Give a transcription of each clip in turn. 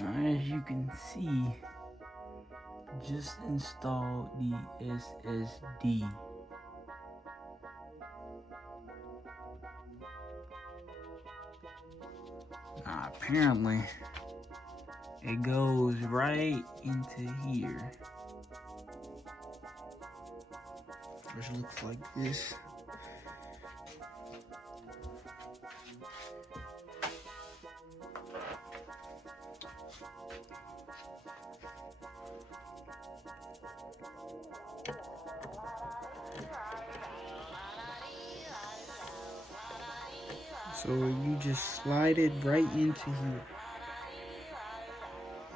Now, as you can see, just installed the SSD. Now, apparently, it goes right into here, which looks like this. So you just slide it right into here.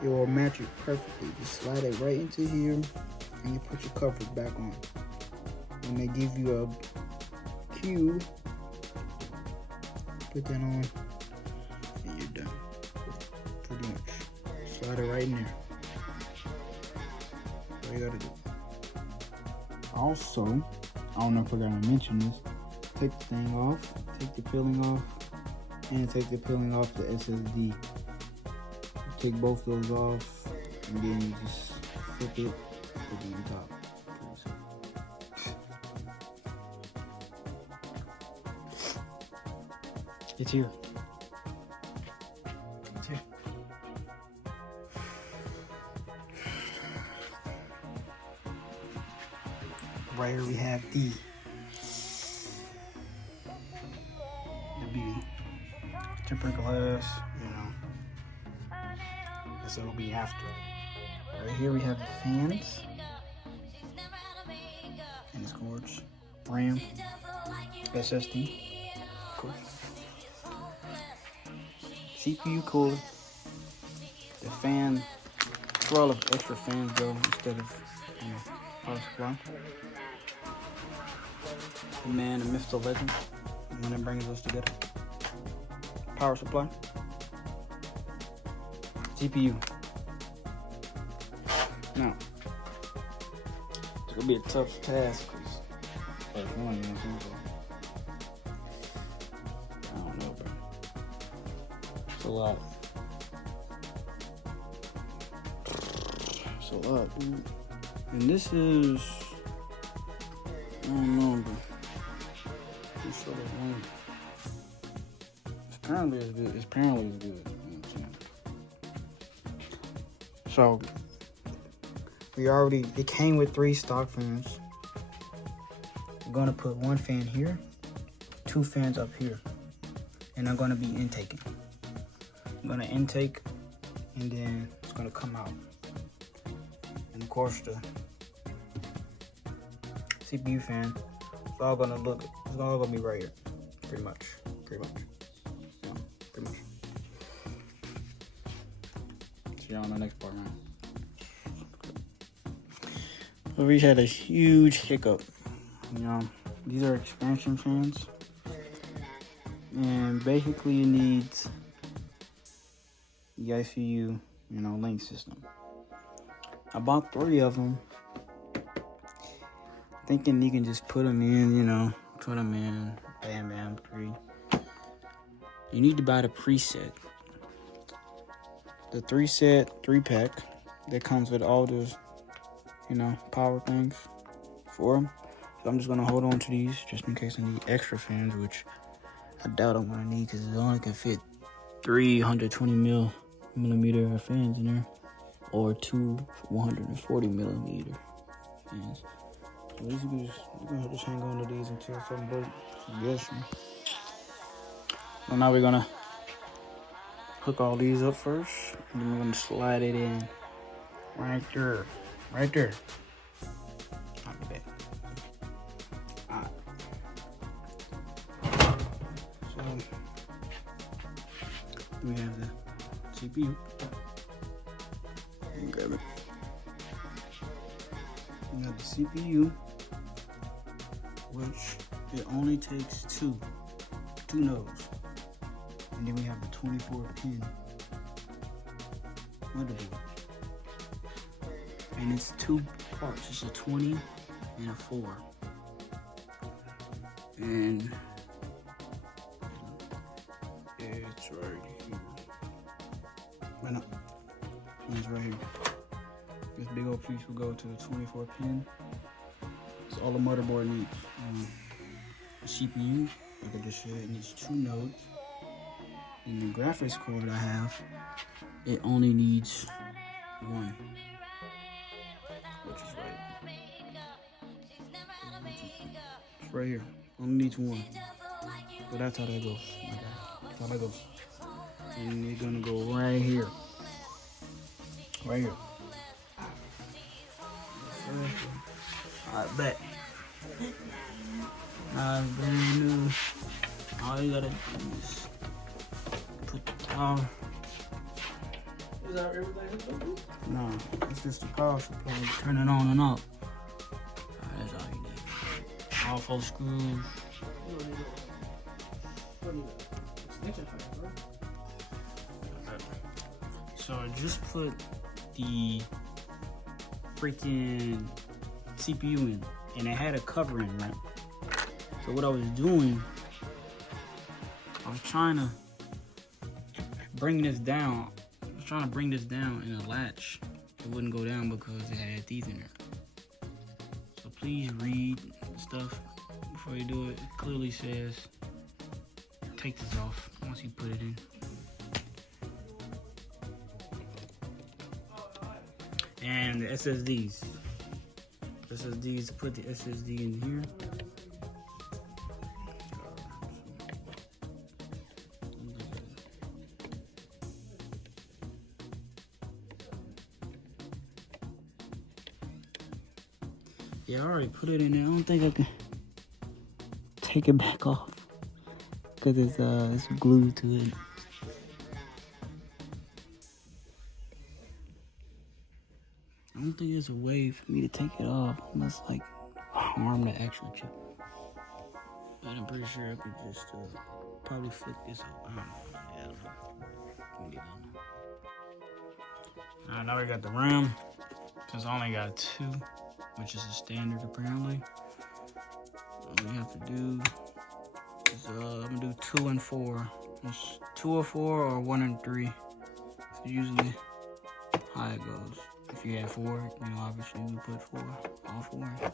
It will match it perfectly. Just slide it right into here, and you put your cover back on. When they give you a cue, put that on, and you're done. Pretty much. Slide it right in there. That's all you gotta do. Also, I don't know if I gotta mention this. Take the thing off, take the peeling off, and take the peeling off the SSD. You take both those off, and then you just flip it, put it on top. It's here. It's here. Right here we have the tempered glass, you know. This will be after. Right here we have the fans. And it's gorgeous. RAM, SSD, of course. CPU cooler. The fan, where all of the extra fans go instead of, you know, power supply. The man, the myth, the legend, the one that brings us together. Power supply. CPU. Now, it's gonna be a tough task because first one, you know what I'm saying? I don't know, bro. It's a lot. It's a lot, dude. And this is, I don't know, bro. It's sort of lame. Apparently it's good. It's apparently it's good. You know what I'm saying? So it came with 3 stock fans. I'm gonna put 1 fan here, 2 fans up here, and I'm gonna be intaking. I'm gonna intake, and then it's gonna come out. And of course the CPU fan, it's all gonna be right here, pretty much. Yeah, pretty much. See you on the next part, man. So we had a huge hiccup. You know, these are expansion fans, and basically it needs the ICU, you know, link system. I bought 3 of them, thinking you can just put them in, you know, bam, bam, 3. You need to buy the preset. The 3-pack that comes with all those, you know, power things for them. So I'm just gonna hold on to these just in case I need extra fans, which I doubt I'm gonna need because it only can fit 320 millimeter fans in there, or 2 140 millimeter fans. So these you gonna have to just hang on to these until something breaks. Yes. So now we're gonna hook all these up first, and then we're gonna slide it in right there. Not the back. Alright. So we have the CPU. And grab it. We have the CPU, which it only takes two nodes. And then we have the 24-pin motherboard. And it's 2 parts. It's a 20 and a 4. And it's right here. Why not? And it's right here. This big old piece will go to the 24 pin. That's all the motherboard needs. The CPU, like I just said, it needs 2 nodes. And the graphics card I have, it only needs 1. Which is right. It's right here. Only needs 1. So that's how that goes. Okay. That's how that goes. And you're gonna go right here. Right here. I bet. Brand new. All you gotta do is put the power. Is that everything? No, it's just the power supply. Turn it on and off. That's all you need. All 4 screws. So I just put the freaking CPU in, and it had a cover in, right? So what I was doing, I was trying to bring this down. I was trying to bring this down in a latch. It wouldn't go down because it had teeth in it. So please read stuff before you do it. It clearly says take this off once you put it in. And the SSDs. Put the SSD in here. Yeah, I already put it in there. I don't think I can take it back off because it's glued to it. I don't think there's a way for me to take it off unless like harm the actual chip. But I'm pretty sure I could just probably flip this out. I don't know. Alright, now we got the RAM. Since I only got 2, which is a standard apparently. All we have to do is I'm gonna do 2 and 4. It's 2 or 4 or 1 and 3. It's usually how it goes. If you had 4, you know, obviously we put 4, all 4.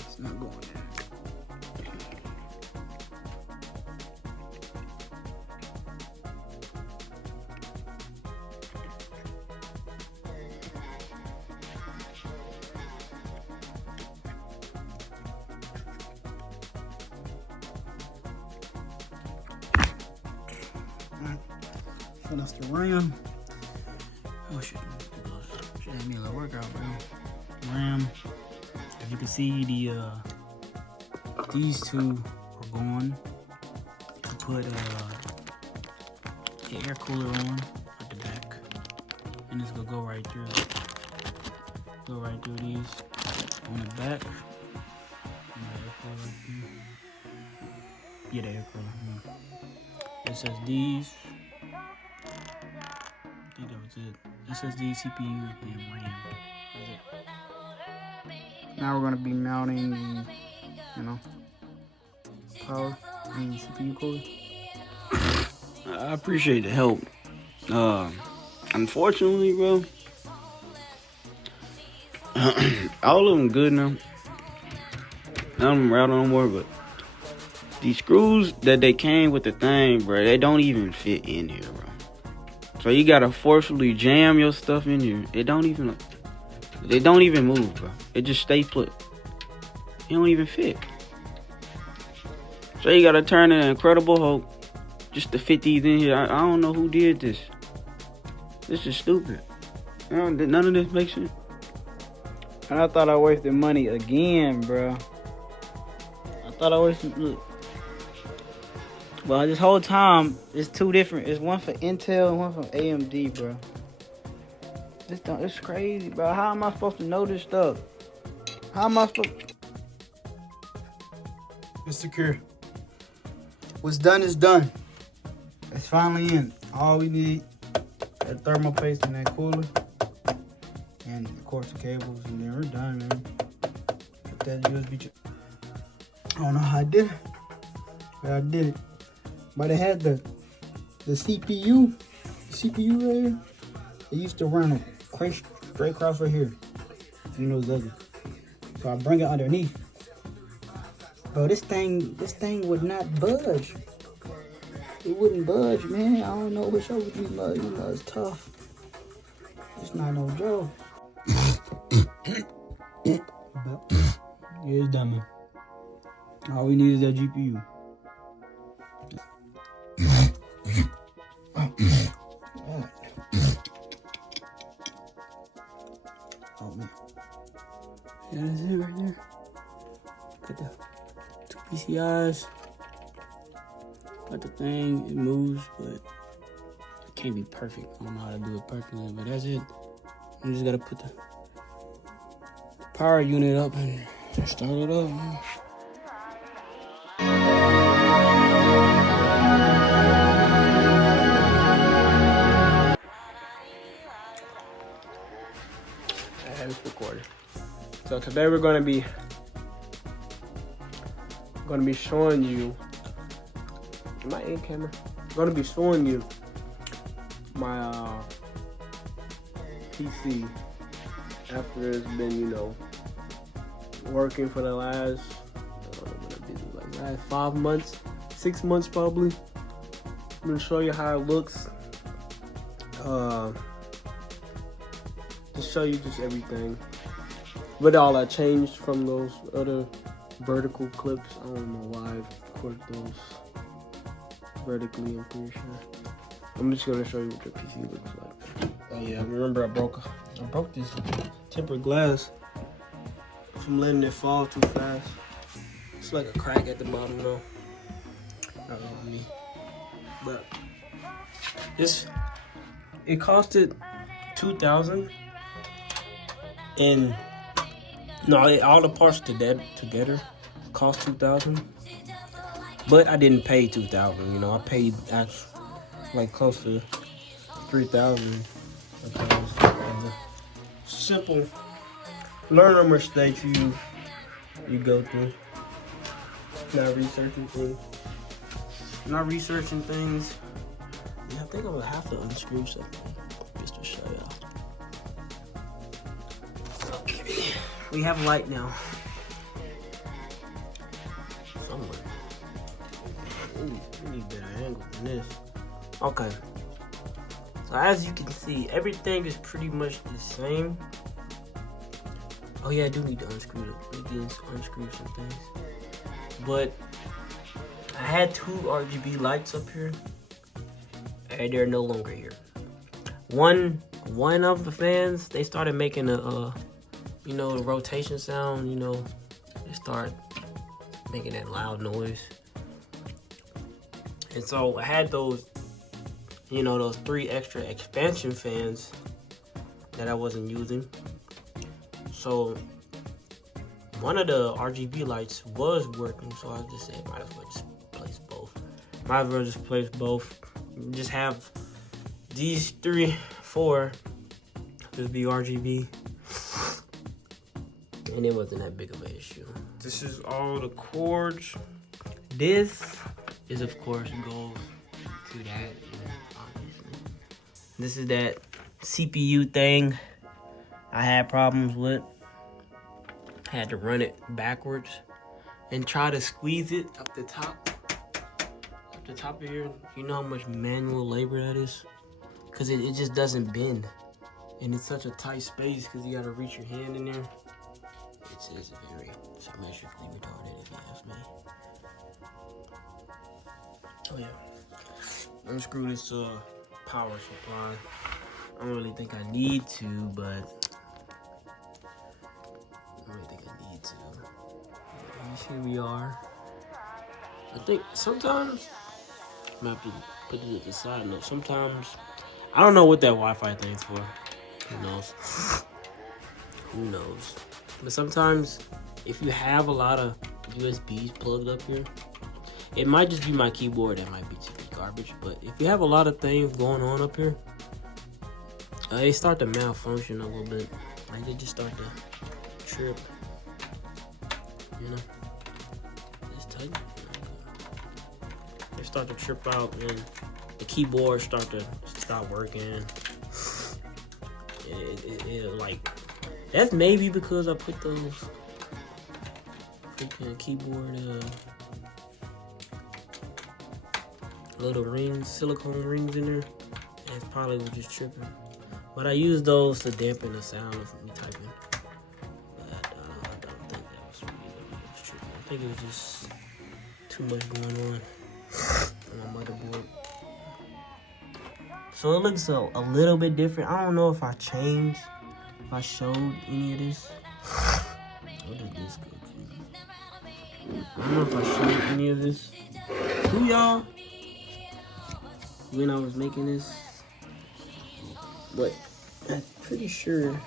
It's not going there. So that's the RAM. Oh shit, should have me a little workout, bro. RAM. As you can see, these 2 are going to put the air cooler on at the back, and it's gonna go right through. Go right through these on the back. Yeah, the air cooler. SSDs. I think that was it. SSD, CPU, and RAM. Now we're gonna be mounting the, power and the CPU cooler. I appreciate the help. Unfortunately, bro, all of them good now. None of them rattle no more, but these screws that they came with the thing, bro, they don't even fit in here, bro. So you gotta forcefully jam your stuff in here. They don't even move, bro. It just stay put. It don't even fit. So you gotta turn an Incredible Hulk just to fit these in here. I don't know who did this. This is stupid. None of this makes sense. And I thought I wasted money again, bro. I thought I wasted. Look. Well, this whole time, it's 2 different. It's one for Intel and one from AMD, bro. It's crazy, bro. How am I supposed to know this stuff? How am I supposed? It's secure. What's done is done. It's finally in. All we need, that thermal paste and that cooler. And of course the cables, and then we're done, man. Put that USB. I don't know how I did it, but I did it. But it had the CPU right here. It used to run straight across right here. You know, it's ugly. So I bring it underneath. Bro, this thing would not budge. It wouldn't budge, man. I don't know what's up with you, mud. You know, it's tough. It's not no joke. Yeah, it's done, man. All we need is that GPU. Oh, man. Yeah, that's it right there. Got the 2 PCIs. Got the thing, it moves, but it can't be perfect. I don't know how to do it perfectly, but that's it. You just gotta put the power unit up and start it up, man. It's recorded. So today we're gonna be showing you. Am I in camera? I'm gonna be showing you my PC after it's been, you know, working for the last, last 5 months, 6 months probably. I'm gonna show you how it looks. Just show you just everything. But all that changed from those other vertical clips. I don't know why I recorded those vertically, I'm pretty sure. I'm just gonna show you what your PC looks like. Oh yeah, remember I broke this tempered glass from letting it fall too fast. It's like a crack at the bottom though. I don't know me. But it costed $2,000. And no, all the parts together cost $2,000. But I didn't pay $2,000, you know. I paid like close to $3,000 because of the simple learner mistakes you go through. Not researching things. Yeah, I think I'm gonna have to unscrew something just to show y'all. Okay, we have light now. Somewhere. Ooh, we need better angle than this. Okay. So as you can see, everything is pretty much the same. Oh yeah, I do need to unscrew it. Unscrew some things. But I had 2 RGB lights up here, and they're no longer here. One of the fans, they started making a you know, the rotation sound. You know, they start making that loud noise. And so I had those, you know, those 3 extra expansion fans that I wasn't using. So one of the RGB lights was working, so I just said might as well just place both. Just have these 4 just be RGB, and it wasn't that big of an issue. This is all the cords. This is, of course, goes to that, obviously. This is that CPU thing I had problems with. I had to run it backwards and try to squeeze it up the top of here. You know how much manual labor that is? Because it just doesn't bend. And it's such a tight space because you got to reach your hand in there. It's very symmetrically retarded, if you ask me. Oh yeah. Unscrew this power supply. I don't really think I need to, but here we are. I think sometimes I might have to put it at the side note. Sometimes I don't know what that Wi-Fi thing's for. Who knows? Who knows? But sometimes if you have a lot of USBs plugged up here, It might just be my keyboard that might be garbage, but if you have a lot of things going on up here, they start to malfunction a little bit. Like they just start to trip. You know, it's tight. They start to trip out, and the keyboard start to stop working. It like that's maybe because I put those freaking keyboard little rings, silicone rings in there. That's probably was just tripping. But I use those to dampen the sound of me typing. But I don't think that was really tripping. I think it was just too much going on my motherboard. So it looks a little bit different. I don't know if I showed any of this. What did this go to? I don't know if I showed any of this to y'all when I was making this. But I'm pretty sure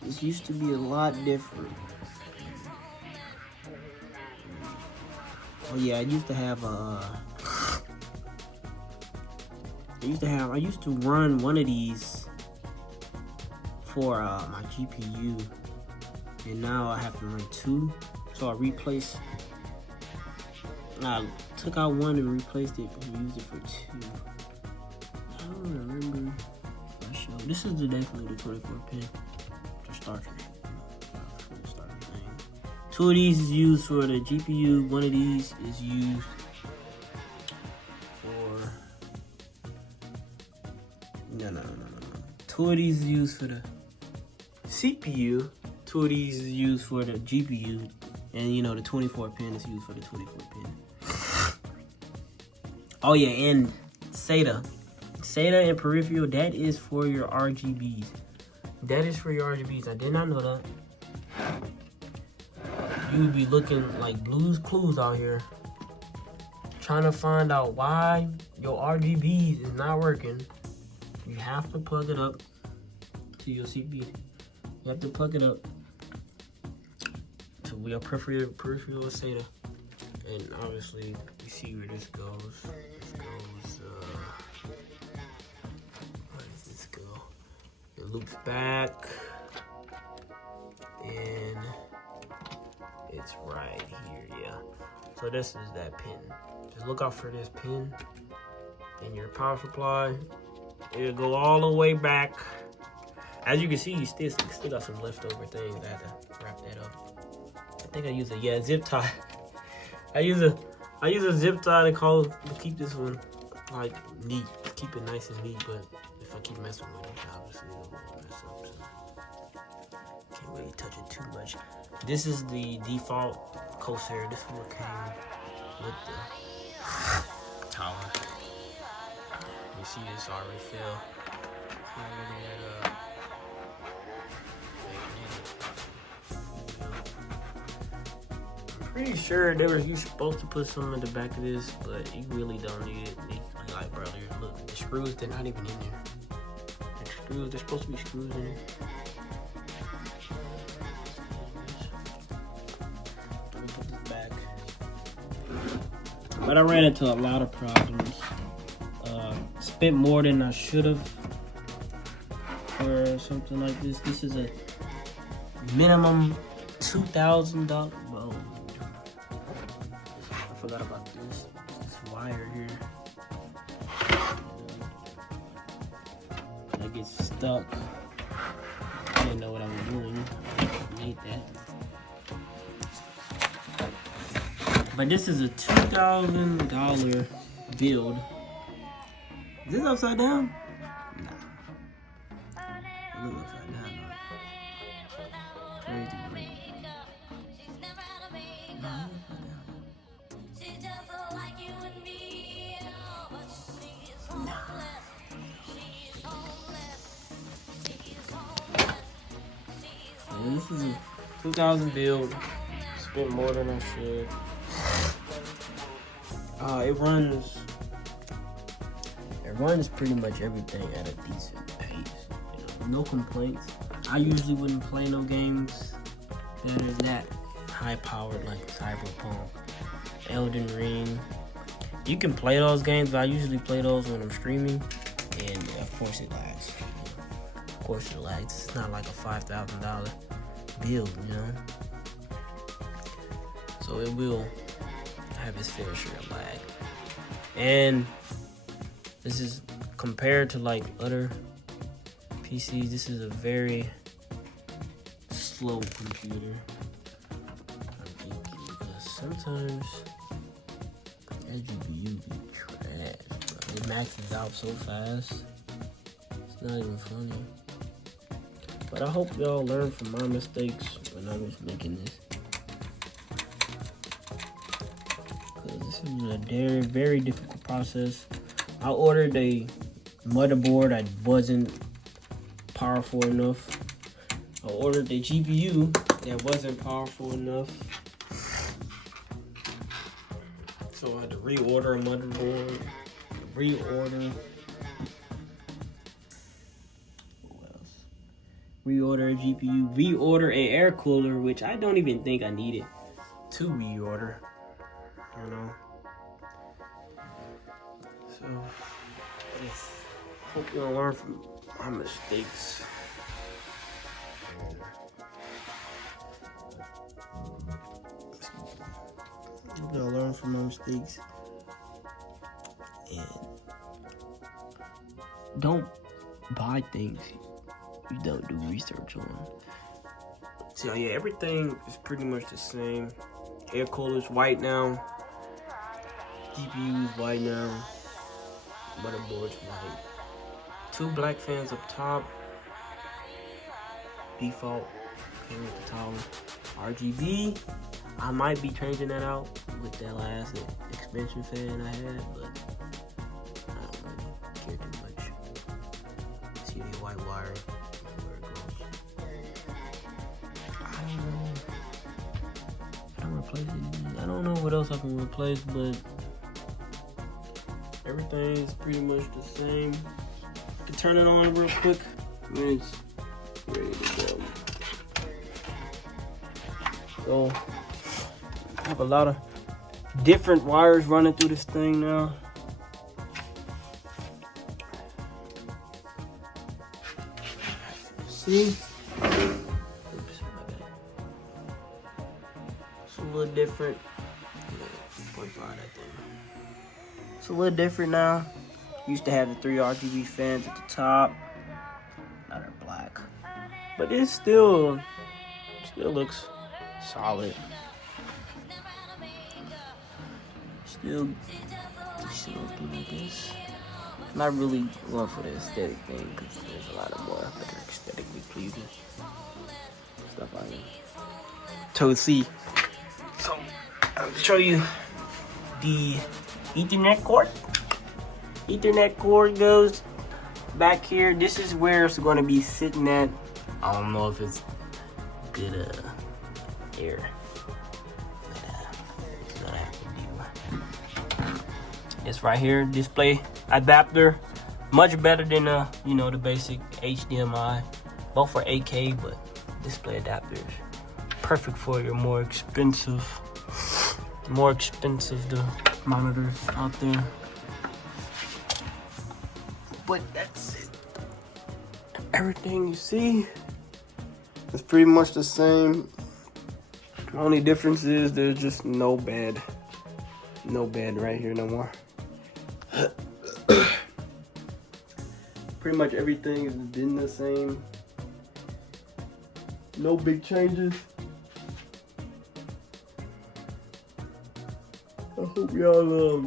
this used to be a lot different. Oh yeah, I used to have I used to run one of these for my GPU, and now I have to run two. So I took out one and replaced it and used it for two. I don't remember if I showed. This is definitely the 24 pin to start your thing. Two of these is used for the GPU. One of these is used for no. Two of these is used for the CPU. Two of these is used for the GPU. And you know, the 24 pin is used for the 24 pin. Oh yeah, and SATA and peripheral, that is for your RGBs. That is for your RGBs. I did not know that. You would be looking like Blue's Clues out here, trying to find out why your RGBs is not working. You have to plug it up to your CPU. You have to plug it up to your peripheral SATA. And obviously, you see where this goes. This goes, where does this go? It loops back, and it's right here, yeah. So this is that pin. Just look out for this pin in your power supply. It'll go all the way back. As you can see, you still got some leftover things. I have to wrap that up. I think I use a zip tie. I use a zip tie to keep this one like neat, keep it nice and neat. But if I keep messing with it, obviously it'll mess up. So can't really touch it too much. This is the default Corsair. This one came with the tower. You see this already fell. Pretty sure you're supposed to put some in the back of this, but you really don't need it. Like, brother, look, the screws, they're not even in there. There's supposed to be screws in it. Let me put this back. But I ran into a lot of problems. Spent more than I should have for something like this. This is a minimum $2,000. Whoa. I forgot about this wire here. That gets stuck. I didn't know what I was doing. I made that. But this is a $2,000 build. Is this upside down? Nah. It looks upside down. Crazy, man. This is a 2000 build. Spent more than I should. It runs pretty much everything at a decent pace. No complaints. I usually wouldn't play no games that are that high powered like Cyberpunk Elden Ring. You can play those games, but I usually play those when I'm streaming, and of course it lags. Of course it lags. It's not like a $5,000 build, you know. So it will have its fair share of lag. And this is compared to like other PCs. This is a very slow computer. I'm thinking because sometimes that GPU be trash, bro. It maxes out so fast. It's not even funny. But I hope y'all learn from my mistakes when I was making this. Because this is a very, very difficult process. I ordered a motherboard that wasn't powerful enough. I ordered a GPU that wasn't powerful enough. So I had to reorder a motherboard, reorder. What else? Reorder a GPU, reorder a air cooler, which I don't even think I needed to reorder. You know. So I hope you'll learn from my mistakes. I'm gonna learn from my mistakes and don't buy things you don't do research on. So yeah, everything is pretty much the same. Air cooler's white now. GPU is white now. Motherboard's white. 2 black fans up top. Default came at the top. RGB. I might be changing that out with that last expansion fan I had, but I don't really care too much. See the white wire, where it goes. I don't replace it. I don't know what else I can replace, but everything is pretty much the same. You can turn it on real quick when it's ready to go. So I have a lot of different wires running through this thing now. See? Oops, my bad. It's a little different. 2.5 that thing. It's a little different now. Used to have the 3 RGB fans at the top. Now they're black. But it still looks solid. Still looking like this. Not really going for the aesthetic thing because there's a lot of more that are aesthetically pleasing stuff like that. So see, I'll show you the Ethernet cord. Ethernet cord goes back here. This is where it's going to be sitting at. I don't know if it's good air. It's right here, display adapter, much better than the basic HDMI. Both are 8K, but display adapters perfect for your more expensive the monitors out there. But that's it. Everything you see is pretty much the same. The only difference is there's just no bed right here no more. Pretty much everything has been the same. No big changes. I hope y'all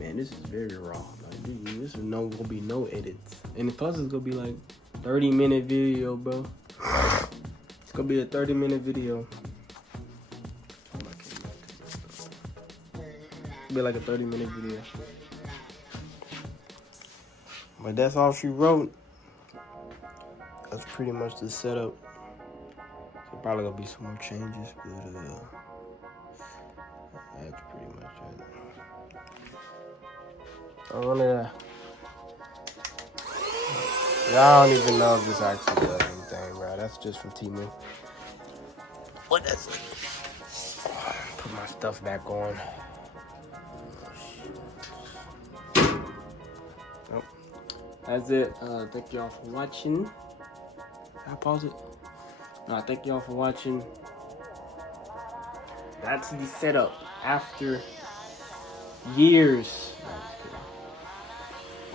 man, this is very raw. Like, this is gonna be no edits, and plus it's gonna be like 30-minute video, bro. It's gonna be a 30-minute video. It'll be like a 30-minute video. But that's all she wrote. That's pretty much the setup. So probably gonna be some more changes, but that's pretty much it. I don't even know if this actually does anything, bro. That's just from Temu. What is it? stuff back on. Oh, that's it. Thank y'all for watching. Can I pause it? No, thank y'all for watching. That's the setup after years.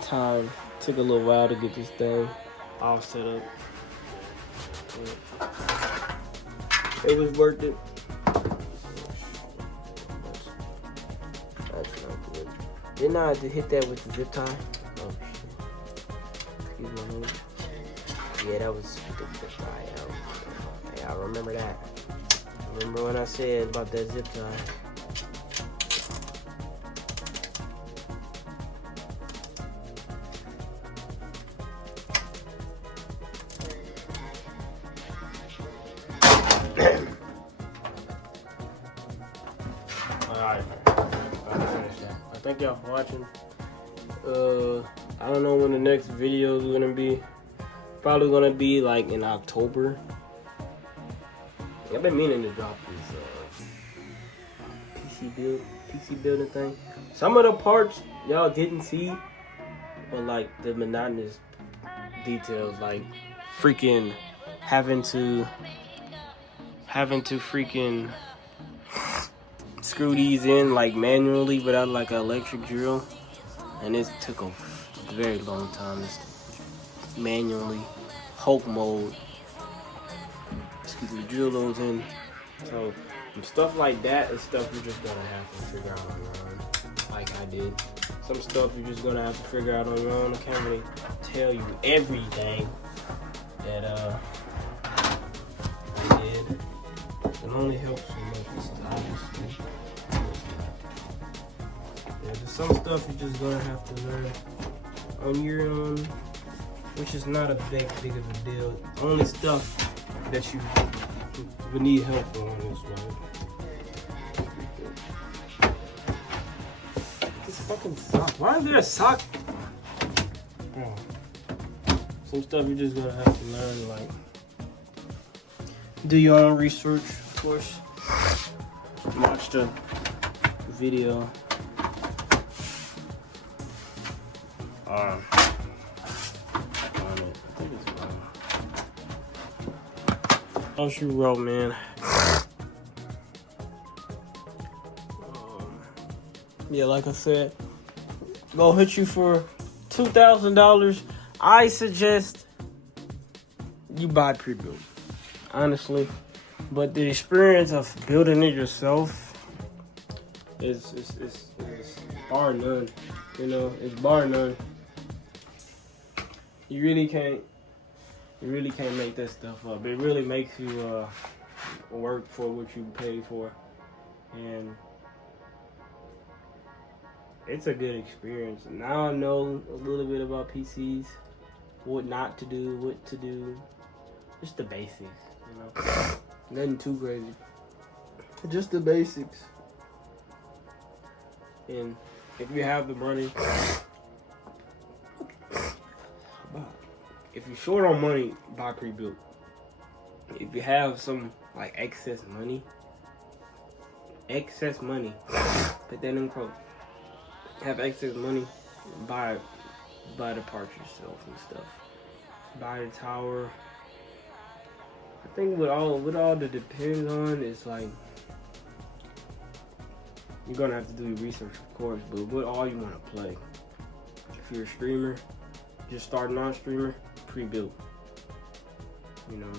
Time took a little while to get this thing all set up. It was worth it. That's not good. Didn't I have to hit that with the zip tie? Oh shit. Excuse my language. Yeah, that was the zip tie. Yeah, I remember that. Remember when I said about that zip tie? Alright, I'm finish that. Thank y'all for watching. I don't know when the next video is gonna be. Probably gonna be like in October. I've been meaning to drop this PC building thing. Some of the parts y'all didn't see, but like the monotonous details, like freaking having to freaking screw these in like manually without like an electric drill, and it took a very long time. It's manually Hulk mode. Excuse me, drill those in. So stuff like that is stuff you're just gonna have to figure out on your own, like I did. Some stuff you're just gonna have to figure out on your own. I can't really tell you everything that I did. It only helps so much, obviously. Yeah, there's some stuff you're just gonna have to learn on your own, which is not a big of a deal. Only stuff that you would need help on is like this fucking sock. Why is there a sock? Bro. Some stuff you're just gonna have to learn, like do your own research, of course. Watch the video. Oh, she wrote, man. Yeah, like I said, go hit you for $2,000. I suggest you buy pre-built, honestly. But the experience of building it yourself is bar none. You know, it's bar none. You really can't make that stuff up. It really makes you work for what you pay for, and it's a good experience. Now I know a little bit about PCs, what not to do, what to do, just the basics, you know. Nothing too crazy, just the basics. And if you have the money, if you're short on money, buy pre-built. If you have some like excess money, put that in quotes. Have excess money, buy the parts yourself and stuff. Buy the tower. I think what all that depends on is like you're gonna have to do your research, of course, but what all you want to play. If you're a streamer, just starting on streamer, pre-built. You know,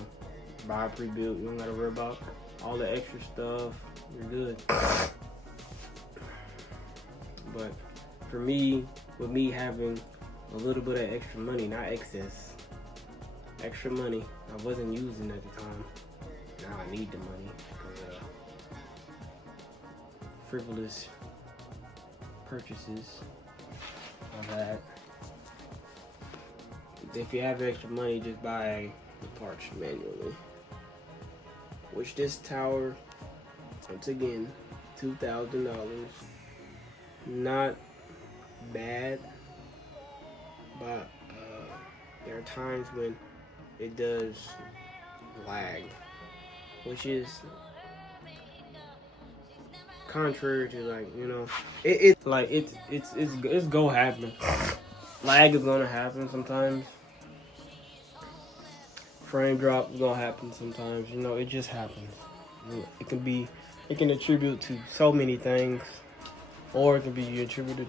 buy pre-built. You don't gotta worry about all the extra stuff. You're good. But for me, with me having a little bit of extra money, not excess, extra money I wasn't using at the time. Now I need the money because frivolous purchases of that. If you have extra money, just buy the parts manually. Which this tower, once again, $2,000. Not bad, but there are times when it does lag, which is contrary to like, you know, it's gonna happen. Lag is gonna happen sometimes. Frame drop is gonna happen sometimes. You know, it just happens. It can attribute to so many things, or it can be attributed to